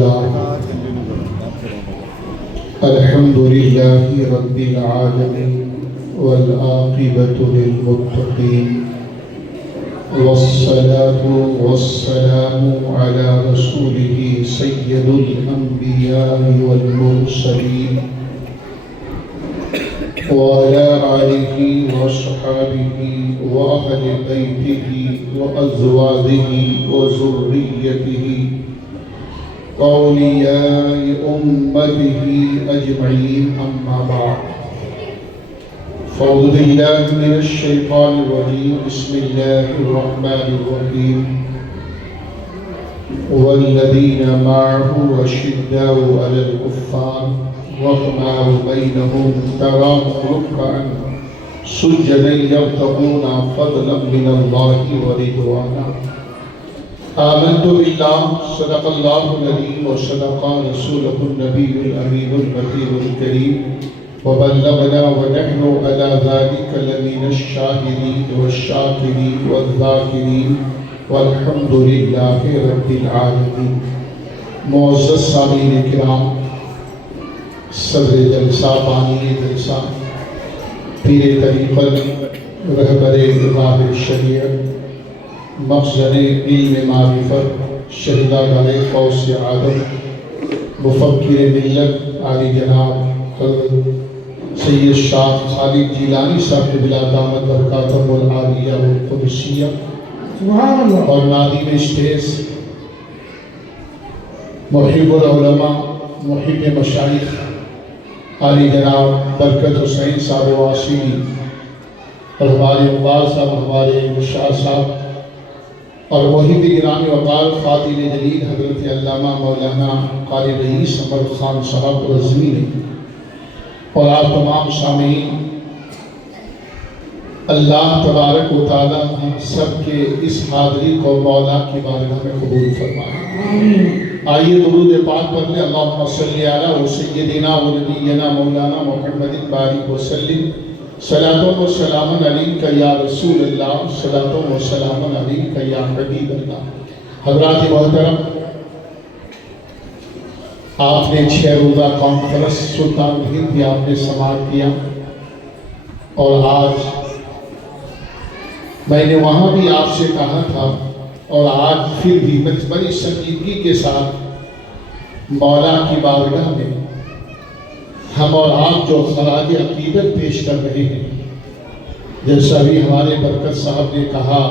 لله الحمد لله رب العالمين والعاقبة للمتقين والصلاة والسلام على رسوله سيد الأنبياء والمرسلين وعلى آله وصحبه وأهل بيته وأزواجه وذريته وأولياء أمته أجمعين أما بعد فأعوذ بالله من الشيطان الرجيم بسم الله الرحمن الرحيم والذين معه أشداء على الكفار رحماء بينهم تراهم ركعا سجدا يبتغون فضلا من الله ورضوانا آمنت بالله صدق الله العظيم وصدق رسوله النبي الأمين المكين الكريم وبلغنا ونحن على ذلك لمن الشاهدين والشاكرين والذاكرين والحمد لله رب العالمين. معزز سامعین کرام، صدر جلسہ بانی جلسہ پیر طریقت رہبر راہ شریعت مخزن علم معرفت شہداگاہ قوس آدم مفکر ملت عالی جناب حضرت سید شاہ خالد جیلانی صاحب بلا دامت برکاتہ العالیہ والقدسیہ اور نادم اسٹیج محب العلماء محب مشائخ عالی جناب برکت حسین صاحب واسمی اور ہمارے اقبال صاحب ہمارے مشاہ صاحب اور محب گرامی وقار فاضل جلیل حضرت علامہ مولانا قاری رئیس عمر خان صاحب رضوی نے اور آپ تمام سامعین، اللہ تبارک و تعالیٰ ہم سب کے اس حاضری کو مولا کی بارگاہ میں قبول فرمائے. آئیے درود پاک پڑھ لیں. اللہم صلی علی سیدنا و نبینا مولانا محمد بارک وسلم. صلاۃ و سلام علیک یا رسول اللہ، صلاۃ و سلام علیک یا حبیب اللہ. حضرات محترم، آپ نے 6 روزہ کانفرنس سلطان ہند بھی آپ نے سماعت کیا اور آج میں نے وہاں بھی آپ سے کہا تھا اور آج پھر بھی بڑی سنجیدگی کے ساتھ مولا کی بارگاہ میں ہم اور آپ جو خراج عقیدت پیش کر رہے ہیں، جیسا بھی ہمارے برکت صاحب نے کہا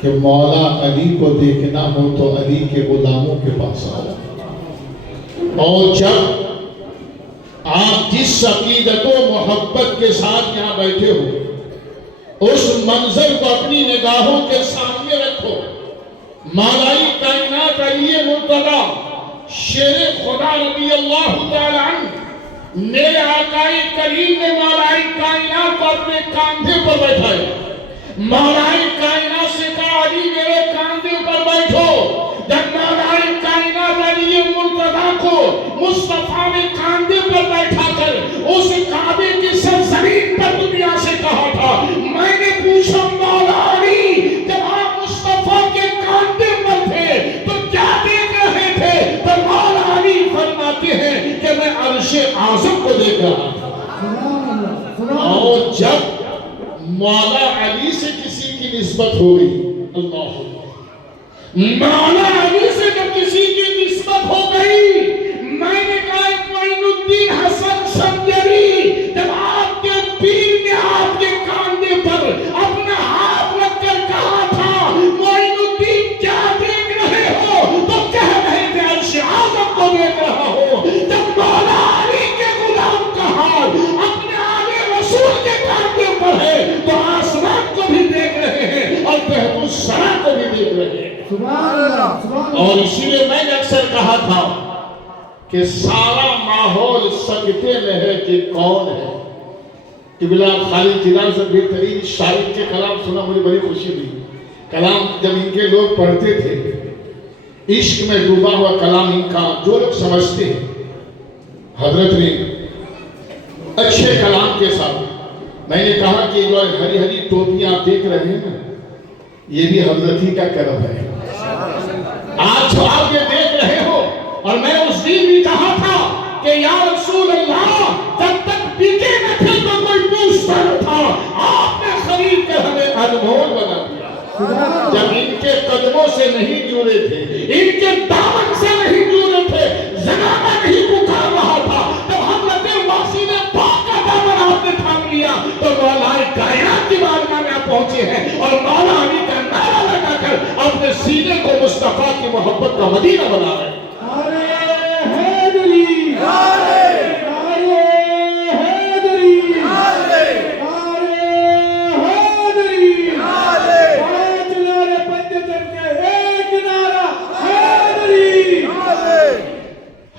کہ مولا علی کو دیکھنا ہو تو علی کے غلاموں کے پاس آؤ. اور جب آپ جس عقیدت و محبت کے ساتھ یہاں بیٹھے ہو، اس منظر کو اپنی نگاہوں کے سامنے رکھو. مولائی کائنات علی مرتضیٰ شیر خدا رضی اللہ تعالیٰ عنہ میرے آقائے کریم نے مولائی کائنات کو اپنے کاندھے پر بیٹھائے. مولائی کائنات سے کہا علی میرے کاندھے پر بیٹھو. جب مولائی کائنات علی مرتضیٰ کو مصطفیٰ نے کاندھے پر بیٹھا کر اس کعبے کی سرزمین پر دنیا سے کہا تھا، میں نے پوچھا مولا علی جب آپ مصطفیٰ کے کاندھے پر تھے تو کیا دیکھ رہے تھے؟ تو مولا علی فرماتے ہیں کہ میں عرش اعظم کو دیکھ رہا تھا. اور جب مولا علی سے کسی کی نسبت ہوئی، اللہ مولا علی سے جب کسی کی نسبت ہو گئی، میں نے کہا معین الدین حسن سنجری جب آپ کے پیر نے آپ کے کاندھے پر اپنا ہاتھ رکھ کر کہا تھا معین الدین کیا دیکھ رہے ہو، تو کہہ رہے تھے عرش اعظم کو دیکھ رہا ہو. جب مولا علی کے غلام کا ہاتھ اپنے آلے رسول کے کاندھے پر ہے تو آسمان کو بھی دیکھ رہے ہیں اور تحت الثری کو بھی دیکھ رہے ہیں. اور اسی لیے میں نے اکثر کہا تھا کہ سارا ماحول سکتے میں ہے کہ کون ہے. قبلہ خالد جیلانی سے بہترین شاعر کے کلام سنا، مجھے بڑی خوشی ہوئی. کلام جب ان کے لوگ پڑھتے تھے، عشق میں ڈوبا ہوا کلام ان کا جو لوگ سمجھتے ہیں، حضرت نے اچھے کلام کے ساتھ میں نے کہا کہ جو ہری ہری ٹوپیاں آپ دیکھ رہے ہیں نا، یہ بھی حضرت ہی کا کرم ہے. آج جو آپ یہ دیکھ رہے ہو اور میں اس دن بھی کہا تھا کہ یا رسول اللہ جب تک بکے نہ تھے تو کوئی پوچھتا نہ تھا، آپ نے خرید کر ہمیں انمول بنا دیا۔ جب ان کے قدموں سے نہیں جڑے تھے، ان کے دامن سے نہیں جڑے تھے، زنانہ نہیں پکار رہا تھا، جب حضرت واسی نے پاک کا دامن آپ نے تھام لیا تو مولا کائنات کی بارگاہ میں آپ پہنچے ہیں اور مولا علی کا نعرہ لگا کر اپنے سینے کو مصطفیٰ کی محبت کا مدینہ بنا رہے ہیں۔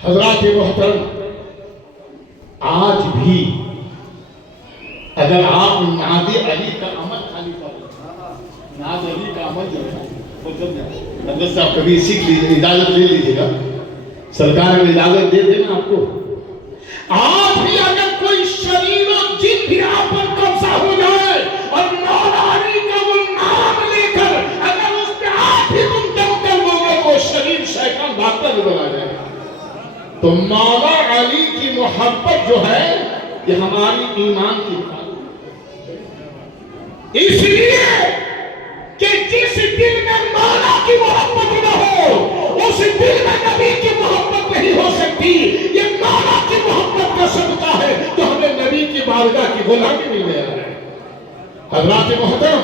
حضرات محترم، آج بھی اگر آپ ناد علی کا عمل خالی کریں، ناد علی کا عمل جو ہے حضرت صاحب کبھی سیکھ لیجیے، اجازت لے لیجیے گا، سرکار میں اجازت دے دینا آپ کو۔ آج بھی اگر کوئی شریر و جن بھی آپ پر قبضہ ہو جائے اور مولا علی کا وہ نام لے کر اگر اس پہ آپ ہی تم دم کر دو گے تو شریر شیطان بھاگتا نظر آ جائے گا۔ تو مولا علی کی محبت جو ہے یہ ہماری ایمان کی بات ہے، اس لیے کہ جس دل میں مولا کی محبت نہ ہو اس دل میں نبی کی محبت نہیں ہو سکتی۔ یہ مولا کی محبت کا صدقہ ہے جو ہمیں نبی کی بارگاہ کی غلامی مل رہا ہے۔ حضرات محترم،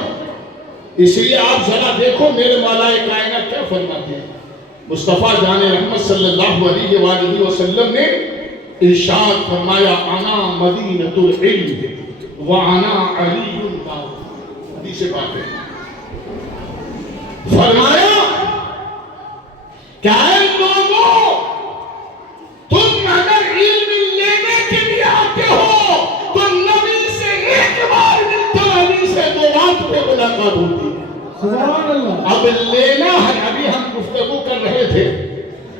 اس لیے آپ ذرا دیکھو میرے مولا کائنات کیا فرماتے ہیں۔ مصطفیٰ جان رحمت صلی اللہ علیہ وآلہ وسلم نے ارشاد فرمایا انا مدینۃ العلم وانا علی باب، حدیث پاک ہے، فرمایا کہ اے لوگوں تم اگر علم لینے کے لیے آتے ہو تو نبی سے ایک بار ملتے علی سے دو بار پہ ملاقات ہوتی ہے۔ اب لینا ہے، ابھی ہم گفتگو کر رہے تھے،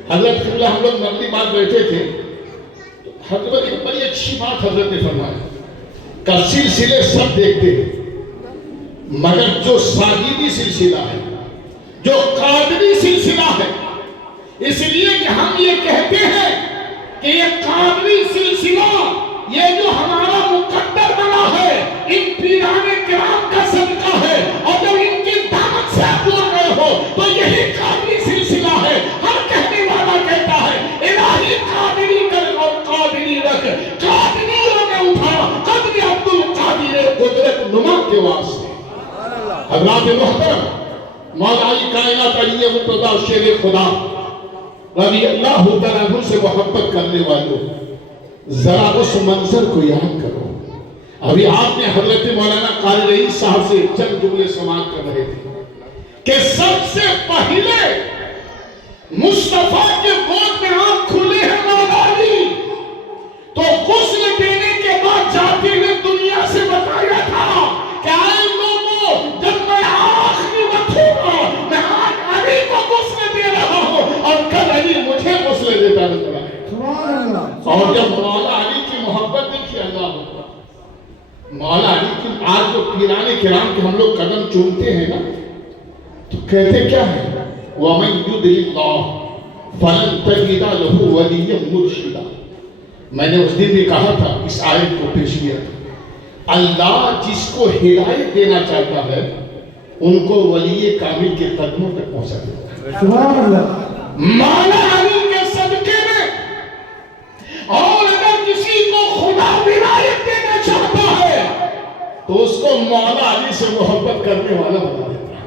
حضرت قبلہ ہم لوگ مغرب بعد بیٹھے تھے، حضرت ایک بڑی اچھی بات حضرت نے فرمایا کہ سلسلے سب دیکھتے ہیں مگر جو ساجدی سلسلہ ہے، جو قادری سلسلہ ہے، اس لیے کہ ہم یہ کہتے ہیں کہ یہ قادری سلسلہ یہ جو ہمارا مقدر بنا ہے ان پیران کرام کا صدقہ ہے، اور جب ان کی دعوت سے آپ جڑ رہے ہو تو یہی قادری سلسلہ ہے۔ ہر کہنے والا کہتا ہے الہی قادری کر اور قادری رکھ، قادریوں نے اٹھا قدر عبد القادر قدرت نما کے واسطے۔ حضرات محترم، مولا کائنات علی مرتضیٰ شیر خدا رضی اللہ تعالیٰ عنہ سے محبت کرنے والوں ذرا اس منظر کو یاد کرو۔ ابھی آپ نے حضرت مولانا قاری رئیس صاحب سے چند جملے سماعت کر رہے تھے کہ سب سے پہلے مصطفیٰ کے گود میں آنکھ کھلے ہیں مولا علی، تو غسل دینے کے بعد جاتے ہوئے دنیا سے بتایا تھا کہ اے لوگوں جب میں آخری وقت ہوگا میں آج علی کو غسل دے رہا ہوں اور کل علی مجھے غسل دیتا نظر آئے۔ اور جب مولا علی کی محبت دیکھیے، اللہ مولا علی کی آج جو پیران کرام کے ہم لوگ قدم چومتے ہیں نا تو کہتے کیا ہے وَمَن يُضْلِلِ اللَّهُ فَلَن تَجِدَ لَهُ وَلِيًّا مُرْشِدًا۔ میں نے اس دن بھی کہا تھا، اس آیت کو پیش کیا تھا، اللہ جس کو ہدایت دینا چاہتا ہے ان کو ولی کامل کے قدموں تک پہنچا دیتا ہے۔ سبحان اللہ۔ مولا علی کے صدقے میں اور اگر کسی کو خدا ولایت دینا چاہتا ہے تو اس کو مولا علی سے محبت کرنے والا بنا دیتا ہے۔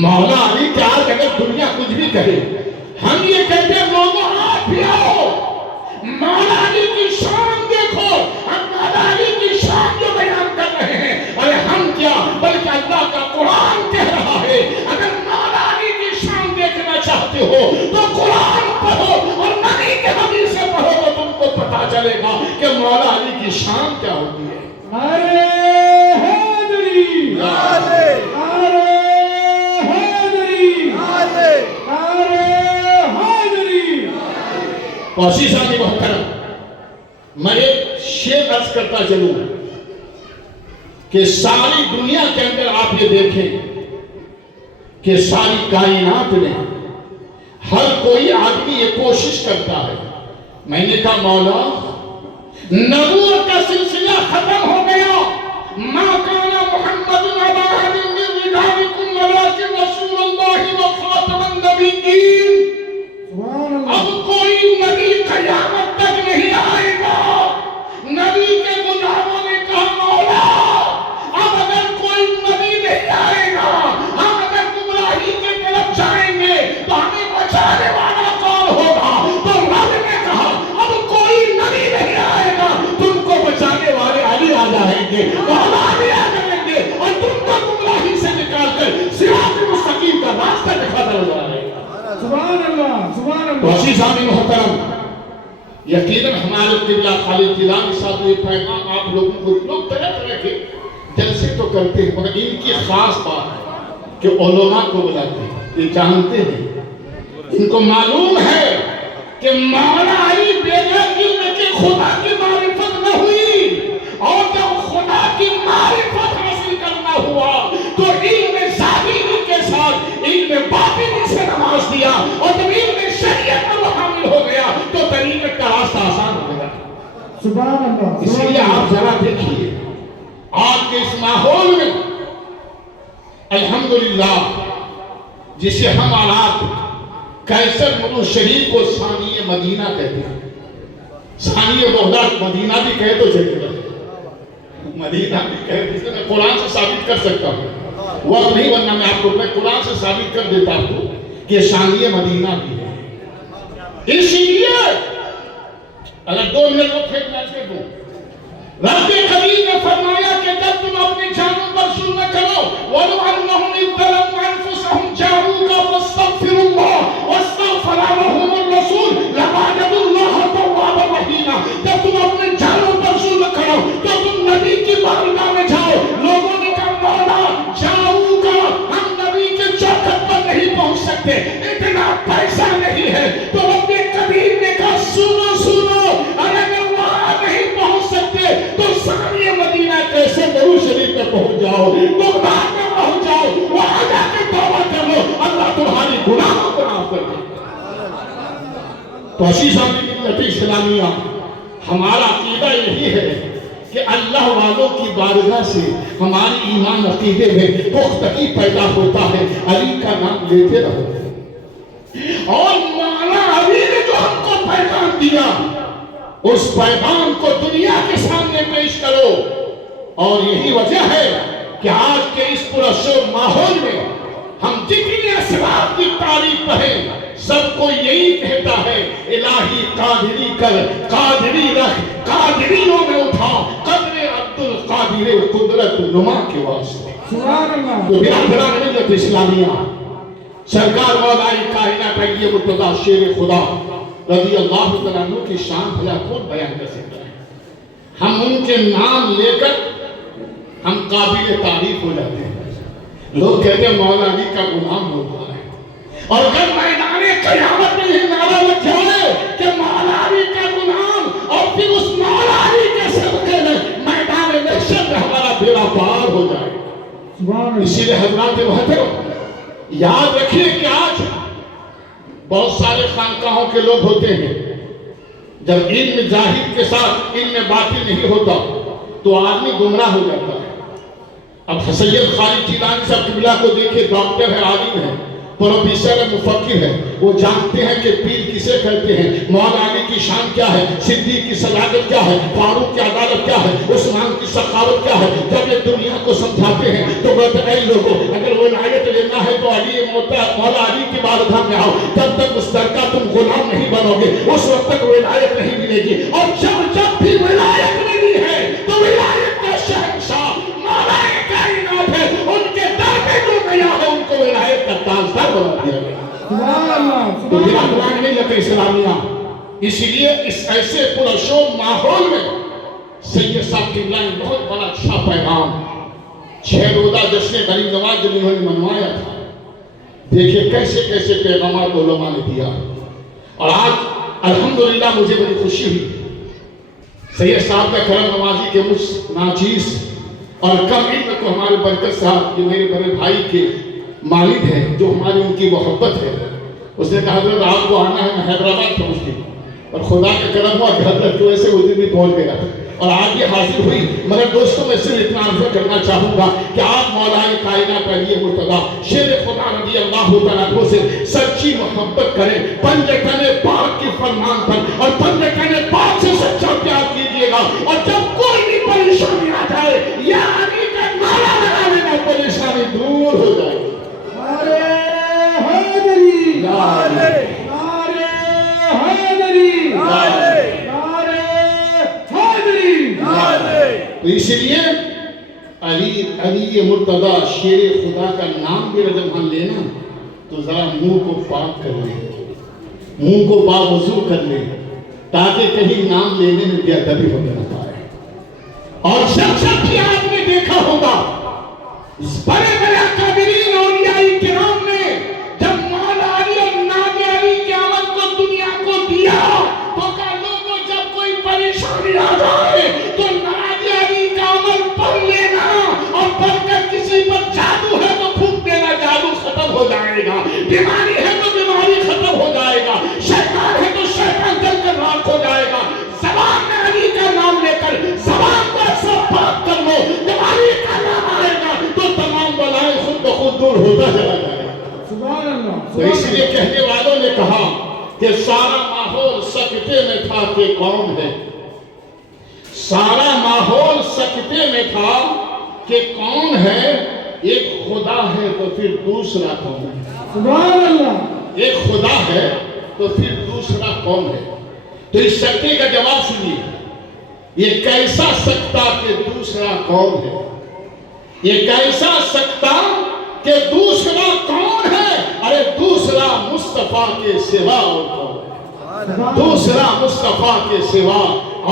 مولا علی کے آج اگر دنیا کچھ بھی کہے ہم یہ کہتے ہیں لوگوں آپ بھی آؤ مولا علی کی شان دیکھو، ہم مولا علی کی شان جو بیان کر رہے ہیں، ارے ہم کیا بلکہ اللہ کا قرآن کہہ رہا ہے اگر مولا علی کی شان دیکھنا چاہتے ہو تو قرآن پڑھو اور نبی کے حدیث پڑھو تو تم کو پتا چلے گا کہ مولا علی کی شان کیا ہوتی ہے۔ نعرہ حیدری، نعرہ حیدری، نعرہ حیدری۔ قوسی صاحب محترم، میں ایک شعر عرض کرتا چلوں کہ ساری دنیا کے اندر آپ یہ دیکھیں کہ ساری کائنات میں ہر کوئی آدمی یہ کوشش کرتا ہے. میں نے کہا مولا نبوت کا سلسلہ ختم ہو گیا. ما کان محمد ابا احد من رجالکم ولکن رسول اللہ وخاتم النبیین. اب کوئی نبی قیامت تک نہیں آئے گا. نبی کے غلاموں نے کہا مولا اب اگر کوئی نبی نہیں آئے گا، ہم اگر گمراہی کی طرف جائیں گے تو ہمیں بچانے والا کون ہوگا؟ تو رب نے کہا اب کوئی نبی نہیں آئے گا، تم کو بچانے والے علی آ جائیں گے، مولا علی آ جائیں گے اور تم کو گمراہی سے نکال کر صراط مستقیم کا راستہ دکھاتا ہوا جائے گا. سبحان اللہ سبحان اللہ. وسیع سامعین محترم، یقیناً ہمارے قبلہ خالد جیلانی صاحب یہ پیغام آپ لوگوں کو، لوگ طرح طرح کے جلسے تو کرتے ہیں مگر ان کی خاص بات ہے کہ علماء کو بلاتے ہیں. یہ جانتے ہیں، ان کو معلوم ہے کہ مولا علی بغیر علم کے خدا کی معرفت نہ ہوئی، اور جب خدا کی معرفت حاصل کرنا ہوا تو علم ظاہری کے ساتھ علم باطنی سے نماز دیا، اور جب علم شریعت پر وہ حامل ہو گیا تو طریقت کا راستہ آسان ہو گیا. سبحان اللہ. اس لیے آپ ذرا دیکھیے آج کے اس ماحول میں الحمدللہ جسے ہم آلات کیسر مرو شریف کو ثانی مدینہ کہتے ہیں. ثانی بغداد مدینہ بھی کہے تو چلے، مدینہ بھی کہے. میں قرآن سے ثابت کر سکتا ہوں، وقت نہیں ورنہ میں آپ کو میں قرآن سے ثابت کر دیتا ہوں کہ ثانی مدینہ بھی ہے. اس لیے اگر 2 منٹ کو پھر میں سے دوں، رب کریم نے فرمایا کہ جب تم اپنی جانوں پر ظلم کرو وَلَوْ أَنَّهُمْ إِذْ ظَلَمُوا أَنفُسَهُمْ جَاءُوكَ فَاسْتَغْفِرُوا اللَّهَ وَاسْتَغْفَرَ لَهُمُ الرَّسُولُ لَوَجَدُوا اللَّهَ تَوَّابًا رَحِيمًا. جب تم اپنے جانوں پر ظلم کرو تو تم نبی کی بارگاہ میں جاؤ. لوگوں نے کہا مولا جاؤ، ہم نبی کے چوکھٹ پر نہیں پہنچ سکتے، اتنا پیسہ نہیں ہے. تو رب کریم نے کہا سنو اگر وہاں نہیں پہنچ سکتے تو ثانی مدینہ کیسے درود شریف پہ پہنچ جاؤ، بغداد میں پہنچ جاؤ، وہاں جا کے توبہ کر لو، اللہ تمہاری گناہوں کو معاف کر دے. تو عزیز ملت اسلامیہ، ہمارا عقیدہ یہی ہے کہ اللہ والوں کی بارگاہ سے ہماری ایمان عقیدے میں پختگی پیدا ہوتا ہے. علی کا نام لیتے رہو، اور مولا علی نے جو ہم کو پیغام دیا اس پیغام کو دنیا کے سامنے پیش کرو. اور یہی وجہ ہے کہ آج کے اس پرشور ماحول میں ہم جتنے اسباب کی تعریف پڑھیں سب کو یہی کہتا ہے الہی قادری کر، قادری رکھ، قادریوں میں اٹھا، قدر عبدالقادر قدرت نما کے واسطے. سبحان اللہ. تو برادران ملت اسلامیہ، سرکار مولا کائنات طیب مرتضی شیر خدا رضی اللہ عنہ کی شان بھلا کون بیان کر سکتا ہے؟ ہم ان کے نام لے کر ہم قابل تعریف ہو جاتے ہیں. لوگ کہتے ہیں مولا علی کا غلام ہوتا ہے، اور اگر میدان قیامت میں یہ نعرہ لگ جائے کہ مولا علی کا غلام، اور پھر اس مولا علی کے صدقے میں میدان محشر میں ہمارا بیڑا پار ہو جائے. اسی لیے حضرات محترم یاد رکھیے کہ آج بہت سارے خانقاہوں کے لوگ ہوتے ہیں، جب علم ظاہر کے ساتھ علم باطن نہیں ہوتا تو آدمی گمراہ ہو جاتا ہے. اب سید خالد جیلانی صاحب قبلہ کو دیکھیں، ڈاکٹر ہے، عالم ہے، پروفیسر ہے، مفکر ہے، وہ جانتے ہیں کہ پیر کسے کہتے ہیں، مولا علی کی شان کیا ہے، صدیق کی صداقت کیا ہے، فاروق کی عدالت کیا ہے، عثمان کی سخاوت کیا ہے. جب یہ دنیا کو سمجھاتے ہیں تو کہتے ہیں اے لوگوں اگر ولایت لینا ہے تو علی مولا علی کی بارگاہ میں آؤ. جب تک اس در کا تم غلام نہیں بنو گے اس وقت تک ولایت نہیں ملے گی. اور جب بھی ولایت ملی ہے تو ولایت کا شہنشاہ مولا کائنات ہے، ان کے در میں جو گیا ہے ان کو ولایت کا تاجدار بنا دیا گیا. تو برادران ملت اسلامیہ، اس لیے اس ایسے پرشور ماحول میں سید صاحب قبلہ نے بہت بڑا اچھا پیغام 6 روزہ جشن غریب نواز جو انہوں نے منوایا تھا. دیکھیں کیسے کیسے پیغامات علماء نے دیا. اور آج الحمدللہ مجھے بڑی خوشی ہوئی سید صاحب کا کرم نوازی کے مجھ ناچیز اور کم علم کو ہمارے برکت صاحب جو میرے بڑے بھائی کے والد ہیں، جو ہماری ان کی محبت ہے، اس نے کہا حضرت آپ کو آنا ہے، میں حیدرآباد پہنچ گئی اور خدا کا کرم ہوا کہ حضرت جو ایسے اس دن بھی پہنچ گیا اور آج یہ حاصل ہوئی۔ مگر دوستوں میں صرف اتنا عرض کرنا چاہوں گا کہ آپ مولا کائنات علی مرتضیٰ شیر خدا رضی اللہ تعالیٰ عنہ سے سچی محبت کریں، پنجتن پاک کی فرمان پر اور پنجتن پاک سے سچا پیار کیجئے گا، اور جب کوئی بھی پریشانی آ جائے یا علی کا نعرہ لگا لینا، پریشانی دور ہو جائے گی۔ نعرہ حیدری، نعرہ نعرہ حیدری، نعرہ حیدری۔ تو اس لیے علی مرتضیٰ شیر خدا کا نام بھی جب ہم لینا تو ذرا منہ کو پاک کر لیں، منہ کو باوضو کر لیں، تاکہ کہیں نام لینے میں بے ادبی ہو نہ پائے۔ اور شخص بھی آپ نے دیکھا ہوگا بڑے بڑے اکابرین اولیاء کرام نے جب مولا علی اور نام علی کے عمل کو دنیا کو دیا تو کہا لوگوں جب کوئی پریشانی آ جائے تو نام علی کا عمل پڑھ لینا، اور پڑھ کر کسی پر جادو ہے تو پھونک دینا، جادو ختم ہو جائے گا، بیماری ہے تو بیماری ختم ہو جائے گا، شیطان ہے تو شیطان جل کر راکھ ہو جائے گا۔ زبان میں علی کا نام لے کر زبان کو ایسا پاک کر لو، جب علی کا نام آئے گا تو تمام بلائیں خود بخود دور ہوتا چلا جائے گا۔ سبحان اللہ۔ تو اس لیے کہنے والوں نے کہا کہ سارا ماحول سکتے میں تھا کہ کون ہے، سارا ماحول سکتے میں تھا کہ کون ہے، ایک خدا ہے تو پھر دوسرا کون ہے، سبحان اللہ۔ ایک خدا ہے تو پھر دوسرا کون ہے۔ تو اس سکتے کا جواب سنیے، یہ کیسا سکتا کہ دوسرا کون ہے، یہ کیسا سکتا کہ دوسرا کون ہے، ارے دوسرا مصطفیٰ کے سوا اور کون ہے، دوسرا مصطفیٰ کے سوا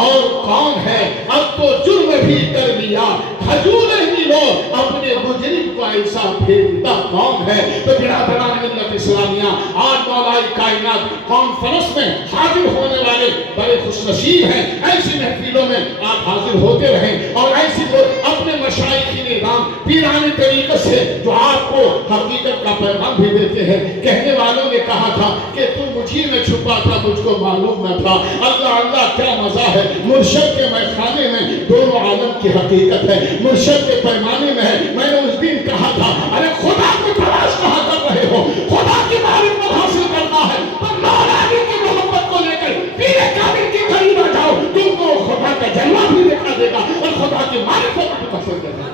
اور کون ہے۔ اب تو جرم بھی کر لیا، کھجور ہی لو، اپنے مجرم کو ایسا پھیرتا کون ہے۔ تو برادران ملت اسلامیہ، آج مولا کائنات کانفرنس میں حاضر ہونے والے بڑے خوش نصیب ہیں، ایسی محفلوں میں آپ حاضر ہوتے رہیں، اور ایسی اپنے مشائخی نظام پیرانی طریقے سے جو آپ کو حقیقت کا پیغام بھی دیتے ہیں۔ کہنے والوں نے کہا تھا کہ تو مجھے میں چھپا تھا، مجھ کو معلوم نہ تھا۔ اللہ اللہ کیا مزہ ہے، مرشد کے میخانے میں دونوں عالم کی حقیقت ہے، مرشد کے پیمانے میں ہے۔ میں نے اس دن کہا تھا ارے خدا کو تلاش کہاں کر رہے ہو، خدا کی معرفت حاصل کرنا ہے تو مولا علی کی محبت کو لے کر پیر کامل کے قریب آ جاؤ، تم کو خدا کا جلوہ بھی دکھا دے گا اور خدا کی معرفت بھی پسند کرے گا۔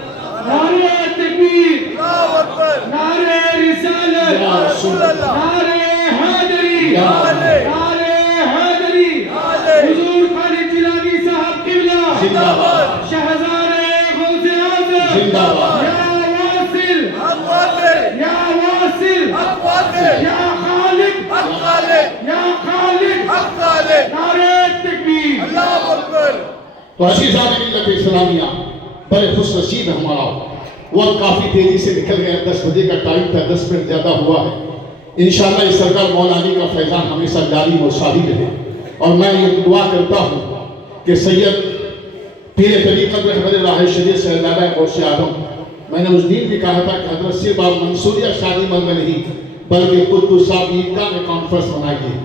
نعرہ تکبیر، نعرہ رسالت، یا رسول اللہ، نعرہ حیدری، نعرہ حیدری، حضور خالد جیلانی صاحب قبلہ زندہ باد، شہزادہ غوث اعظم زندہ باد، یا واصل، یا واصل، یا خالق، یا خالق، نعرہ تکبیر۔ تو عزیزان ملت اسلامیہ، بڑے خوش نصیب ہے ہمارا وقت کافی تیزی سے نکل گیا، 10 بجے کا ٹائم تھا، 10 منٹ زیادہ ہوا ہے۔ انشاءاللہ اس سرکار مولا علی کا فیضان ہمیشہ جاری و ساری رہے، اور میں یہ دعا کرتا ہوں کہ سید پیر طریقت رحمت راہ شریف شہزادہ غوث اعظم، میں نے اس دن بھی کہا تھا کہ حضرت صرف آپ منصوریہ شادی من میں نہیں بلکہ قدس صاحب عیدگاہ میں کانفرنس منائیے،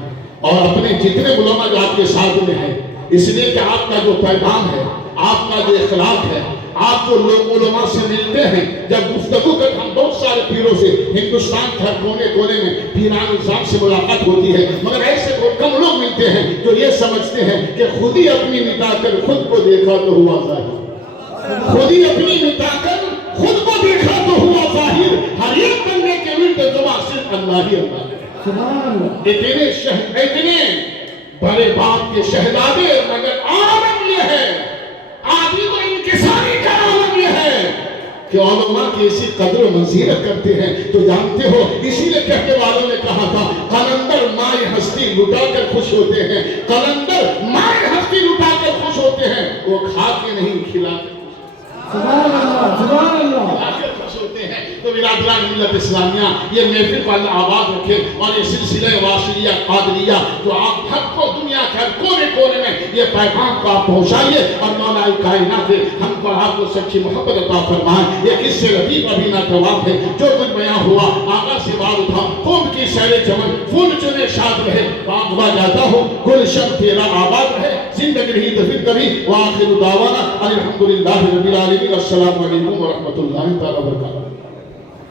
اور اپنے جتنے علماء جو آپ کے ساتھ میں ہیں، اس لیے کہ آپ کا جو پیغام ہے، آپ کا جو اخلاق ہے، آپ جو لوگ علماء سے ملتے ہیں، جب گفتگو کر ہم بہت سارے پیروں سے ہندوستان کے ہر کونے کونے میں پیران نظام سے ملاقات ہوتی ہے، مگر ایسے بہت کم لوگ ملتے ہیں جو یہ سمجھتے ہیں کہ خود ہی اپنی مٹا کر خود کو دیکھا تو ہوا ظاہر، خود ہی اپنی مٹا کر خود کو دیکھا تو ہوا ظاہر، ہر ایک بندے کے ورد زباں صرف اللہ ہی اللہ ہے۔ سبحان اللہ۔ اتنے بڑے باپ کے شہزادے، مگر عالم یہ ہے، آدھی تو انکساری کا عالم یہ ہے کہ علماء کی ایسی قدر و منزلت کرتے ہیں تو جانتے ہو، اسی لئے کہنے والوں نے کہا تھا قلندر مائے ہستی لٹا کر خوش ہوتے ہیں، قلندر مائے ہستی لٹا کر خوش ہوتے ہیں، وہ کھا کے نہیں کھلا کے سبحان اللہ، سبحان اللہ۔ خوش ہوتے ہیں۔ تو تو برادران ملت اسلامیہ یہ محفل کو اللہ آباد رکھے اور یہ سلسلہ واصلیہ قادریہ جو آپ حق کو دنیا کے ہر کونے کونے میں یہ پیغام کو آپ پہنچائیے اور مولا کائنات ہم کو آپ کو سچی محبت عطا فرمائے. یہ قصے لطیف ابھی ناجواب ہے جو کچھ بیان ہوا آقا سے بار اٹھا خوب کی سیر چمن پھول چنے شاد رہے باغ جاتا ہو گلشن تیرا آباد رہے زندگی رہی تو پھر کبھی وآخر دعوانا الحمدللہ رب العالمین. السلام علیکم ورحمۃ اللہ تعالی وبرکاتہ.